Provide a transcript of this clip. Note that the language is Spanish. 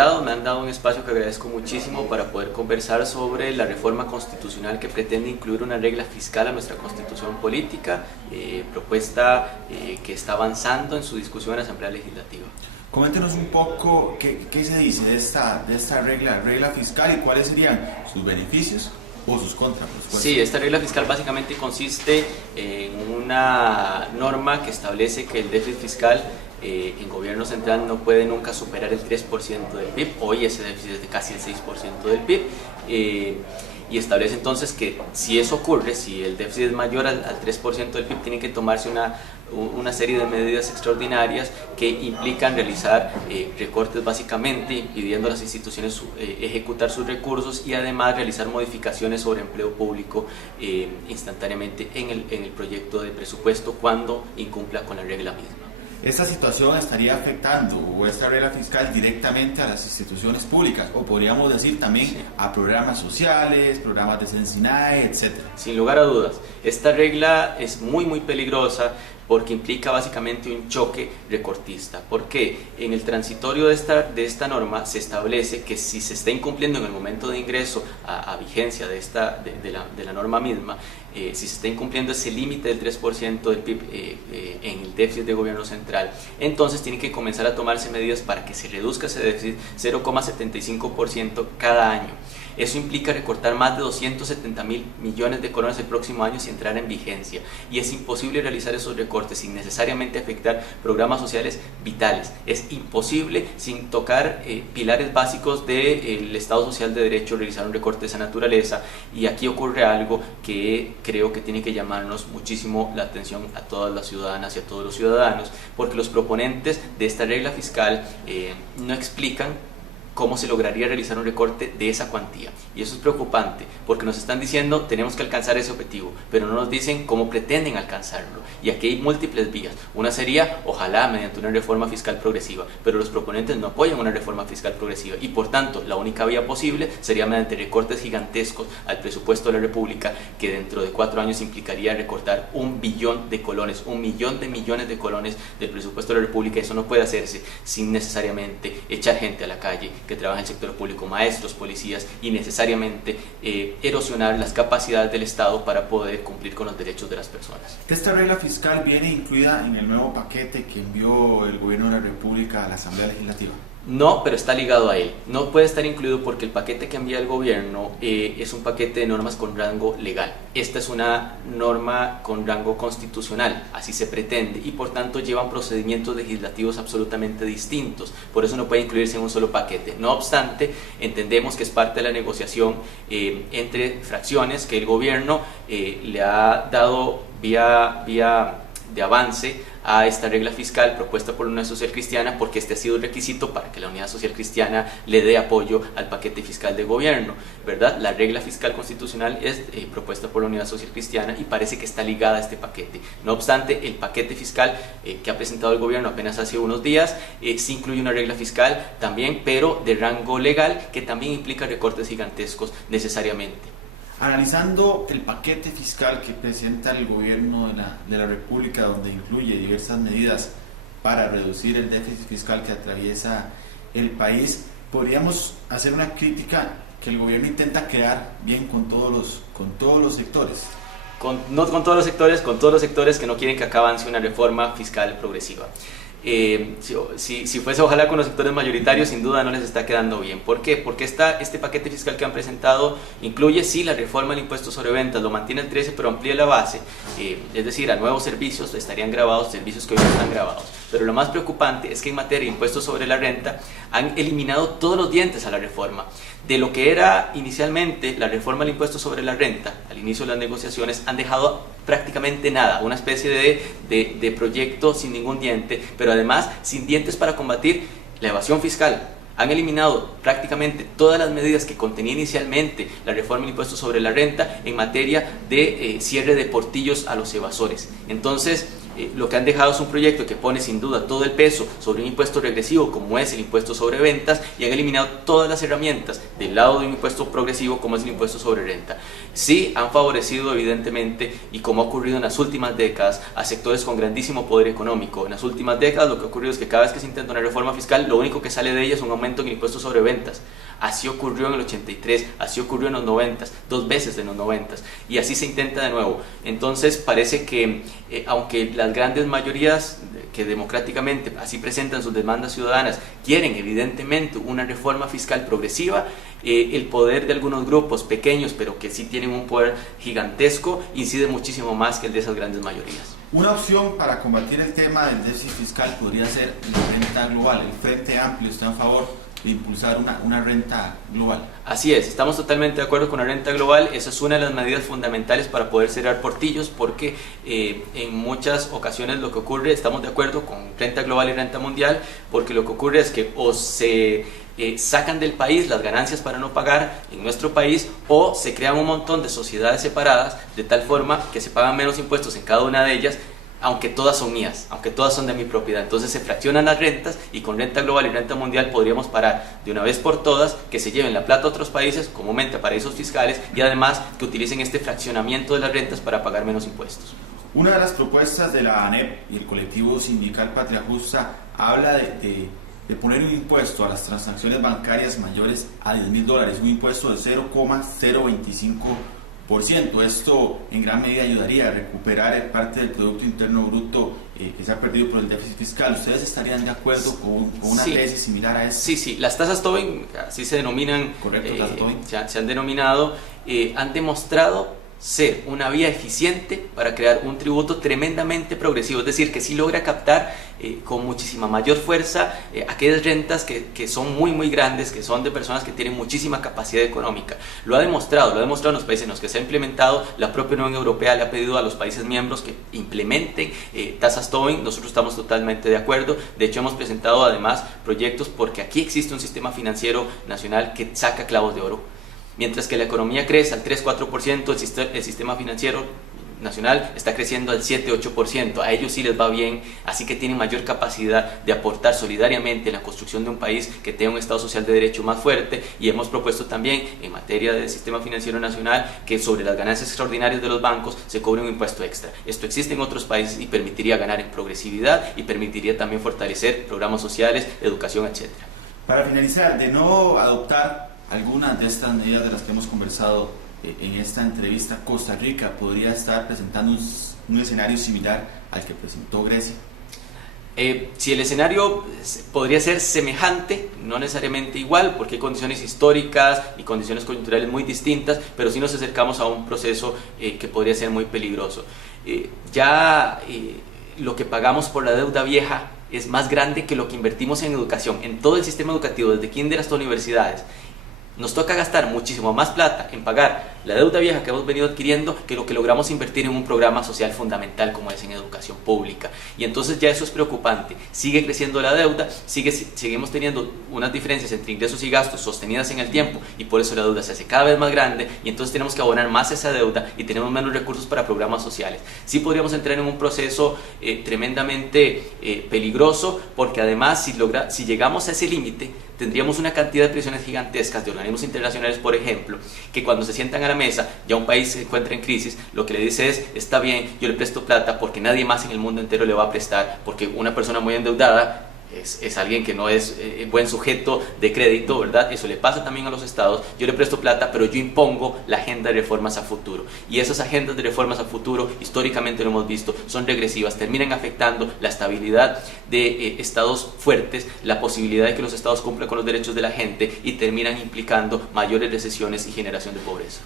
invitado, me han dado un espacio que agradezco muchísimo para poder conversar sobre la reforma constitucional que pretende incluir una regla fiscal a nuestra constitución política, propuesta que está avanzando en su discusión en la Asamblea Legislativa. Coméntenos un poco qué se dice de esta regla fiscal y cuáles serían sus beneficios o sus contras. Sí, esta regla fiscal básicamente consiste en una norma que establece que el déficit fiscal en gobierno central no puede nunca superar el 3% del PIB. Hoy ese déficit es de casi el 6% del PIB. Y establece entonces que si eso ocurre, si el déficit es mayor al 3% del PIB, tienen que tomarse una serie de medidas extraordinarias que implican realizar recortes básicamente, impidiendo a las instituciones ejecutar sus recursos y además realizar modificaciones sobre empleo público instantáneamente en el proyecto de presupuesto cuando incumpla con la regla misma. ¿Esta situación estaría afectando o esta regla fiscal directamente a las instituciones públicas o podríamos decir también a programas sociales, programas de SENACE, etcétera? Sin lugar a dudas, esta regla es muy peligrosa porque implica básicamente un choque recortista. Porque en el transitorio de esta norma se establece que si se está incumpliendo en el momento de ingreso a vigencia de la norma misma, si se está incumpliendo ese límite del 3% del PIB en el déficit de gobierno central, entonces tienen que comenzar a tomarse medidas para que se reduzca ese déficit 0,75% cada año. Eso implica recortar más de 270.000 millones de colones el próximo año si entrara en vigencia, y es imposible realizar esos recortes sin necesariamente afectar programas sociales vitales. Es imposible sin tocar pilares básicos del Estado Social de Derecho realizar un recorte de esa naturaleza, y aquí ocurre algo que creo que tiene que llamarnos muchísimo la atención a todas las ciudadanas y a todos los ciudadanos, porque los proponentes de esta regla fiscal no explican cómo se lograría realizar un recorte de esa cuantía. Y eso es preocupante, porque nos están diciendo tenemos que alcanzar ese objetivo, pero no nos dicen cómo pretenden alcanzarlo. Y aquí hay múltiples vías. Una sería, ojalá, mediante una reforma fiscal progresiva, pero los proponentes no apoyan una reforma fiscal progresiva, y por tanto la única vía posible sería mediante recortes gigantescos al presupuesto de la República, que dentro de 4 años implicaría recortar 1 billón de colones, 1 millón de millones de colones del presupuesto de la República. Eso no puede hacerse sin necesariamente echar gente a la calle que trabaja en el sector público, maestros, policías, y necesariamente erosionar las capacidades del Estado para poder cumplir con los derechos de las personas. Esta regla fiscal viene incluida en el nuevo paquete que envió el Gobierno de la República a la Asamblea Legislativa. No, pero está ligado a él. No puede estar incluido porque el paquete que envía el gobierno es un paquete de normas con rango legal. Esta es una norma con rango constitucional, así se pretende, y por tanto llevan procedimientos legislativos absolutamente distintos. Por eso no puede incluirse en un solo paquete. No obstante, entendemos que es parte de la negociación entre fracciones que el gobierno le ha dado vía de avance a esta regla fiscal propuesta por la Unidad Social Cristiana, porque este ha sido un requisito para que la Unidad Social Cristiana le dé apoyo al paquete fiscal de gobierno, ¿verdad? La regla fiscal constitucional es propuesta por la Unidad Social Cristiana y parece que está ligada a este paquete. No obstante, el paquete fiscal que ha presentado el gobierno apenas hace unos días sí incluye una regla fiscal también, pero de rango legal, que también implica recortes gigantescos necesariamente. Analizando el paquete fiscal que presenta el gobierno de la República, donde incluye diversas medidas para reducir el déficit fiscal que atraviesa el país, podríamos hacer una crítica que el gobierno intenta quedar bien con todos los sectores. No con todos los sectores, con todos los sectores que no quieren que acá avance una reforma fiscal progresiva. Si fuese ojalá con los sectores mayoritarios, sin duda no les está quedando bien. ¿Por qué? Porque este paquete fiscal que han presentado incluye sí la reforma del impuesto sobre ventas, lo mantiene el 13 pero amplía la base, es decir, a nuevos servicios estarían grabados, servicios que hoy no están grabados. Pero lo más preocupante es que en materia de impuestos sobre la renta han eliminado todos los dientes a la reforma. De lo que era inicialmente la reforma del impuesto sobre la renta, al inicio de las negociaciones, han dejado prácticamente nada, una especie de proyecto sin ningún diente, pero además sin dientes para combatir la evasión fiscal. Han eliminado prácticamente todas las medidas que contenía inicialmente la reforma del impuesto sobre la renta en materia de cierre de portillos a los evasores. Entonces, lo que han dejado es un proyecto que pone sin duda todo el peso sobre un impuesto regresivo como es el impuesto sobre ventas, y han eliminado todas las herramientas del lado de un impuesto progresivo como es el impuesto sobre renta. Sí han favorecido evidentemente, y como ha ocurrido en las últimas décadas, a sectores con grandísimo poder económico. En las últimas décadas lo que ha ocurrido es que cada vez que se intenta una reforma fiscal, lo único que sale de ella es un aumento en el impuesto sobre ventas. Así ocurrió en el 83, así ocurrió en los 90, 2 veces en los 90, y así se intenta de nuevo. Entonces parece que aunque las grandes mayorías que democráticamente así presentan sus demandas ciudadanas quieren evidentemente una reforma fiscal progresiva, el poder de algunos grupos pequeños, pero que sí tienen un poder gigantesco, incide muchísimo más que el de esas grandes mayorías. Una opción para combatir el tema del déficit fiscal podría ser la renta global. El Frente Amplio está en favor de impulsar una renta global. Así es, estamos totalmente de acuerdo con la renta global. Esa es una de las medidas fundamentales para poder cerrar portillos, porque en muchas ocasiones lo que ocurre, estamos de acuerdo con renta global y renta mundial, porque lo que ocurre es que o se sacan del país las ganancias para no pagar en nuestro país, o se crean un montón de sociedades separadas de tal forma que se pagan menos impuestos en cada una de ellas, aunque todas son mías, aunque todas son de mi propiedad. Entonces se fraccionan las rentas, y con renta global y renta mundial podríamos parar de una vez por todas que se lleven la plata a otros países, comúnmente a paraísos fiscales, y además que utilicen este fraccionamiento de las rentas para pagar menos impuestos. Una de las propuestas de la ANEP y el colectivo sindical Patria Justa habla de poner un impuesto a las transacciones bancarias mayores a $10,000, un impuesto de 0,025%. Esto en gran medida ayudaría a recuperar parte del Producto Interno Bruto que se ha perdido por el déficit fiscal. ¿Ustedes estarían de acuerdo con una tesis similar a esta? Sí, las tasas Tobin, así se denominan. Correcto, tasas Tobin. Se han denominado, han demostrado ser una vía eficiente para crear un tributo tremendamente progresivo, es decir, que sí logra captar con muchísima mayor fuerza aquellas rentas que son muy grandes, que son de personas que tienen muchísima capacidad económica. Lo ha demostrado en los países en los que se ha implementado. La propia Unión Europea le ha pedido a los países miembros que implementen tasas Tobin. Nosotros estamos totalmente de acuerdo. De hecho, hemos presentado además proyectos, porque aquí existe un sistema financiero nacional que saca clavos de oro. Mientras que la economía crece al 3-4%, el sistema financiero nacional está creciendo al 7-8%. A ellos sí les va bien, así que tienen mayor capacidad de aportar solidariamente en la construcción de un país que tenga un Estado social de derecho más fuerte. Y hemos propuesto también, en materia del sistema financiero nacional, que sobre las ganancias extraordinarias de los bancos se cobre un impuesto extra. Esto existe en otros países y permitiría ganar en progresividad, y permitiría también fortalecer programas sociales, educación, etc. Para finalizar, de no adoptar algunas de estas medidas de las que hemos conversado en esta entrevista, Costa Rica podría estar presentando un escenario similar al que presentó Grecia. Si el escenario podría ser semejante, no necesariamente igual, porque hay condiciones históricas y condiciones coyunturales muy distintas, pero sí nos acercamos a un proceso que podría ser muy peligroso. Lo que pagamos por la deuda vieja es más grande que lo que invertimos en educación, en todo el sistema educativo, desde kinder hasta universidades. Nos toca gastar muchísimo más plata en pagar la deuda vieja que hemos venido adquiriendo que lo que logramos invertir en un programa social fundamental como es en educación pública. Y entonces ya eso es preocupante. Sigue creciendo la deuda, seguimos teniendo unas diferencias entre ingresos y gastos sostenidas en el tiempo, y por eso la deuda se hace cada vez más grande, y entonces tenemos que abonar más esa deuda y tenemos menos recursos para programas sociales. Sí podríamos entrar en un proceso tremendamente peligroso, porque además si llegamos a ese límite, tendríamos una cantidad de presiones gigantescas de organismos internacionales, por ejemplo, que cuando se sientan a la mesa, ya un país se encuentra en crisis, lo que le dice es: está bien, yo le presto plata porque nadie más en el mundo entero le va a prestar, porque una persona muy endeudada es alguien que no es buen sujeto de crédito, ¿verdad? Eso le pasa también a los estados. Yo le presto plata, pero yo impongo la agenda de reformas a futuro. Y esas agendas de reformas a futuro, históricamente lo hemos visto, son regresivas, terminan afectando la estabilidad de estados fuertes, la posibilidad de que los estados cumplan con los derechos de la gente, y terminan implicando mayores recesiones y generación de pobreza.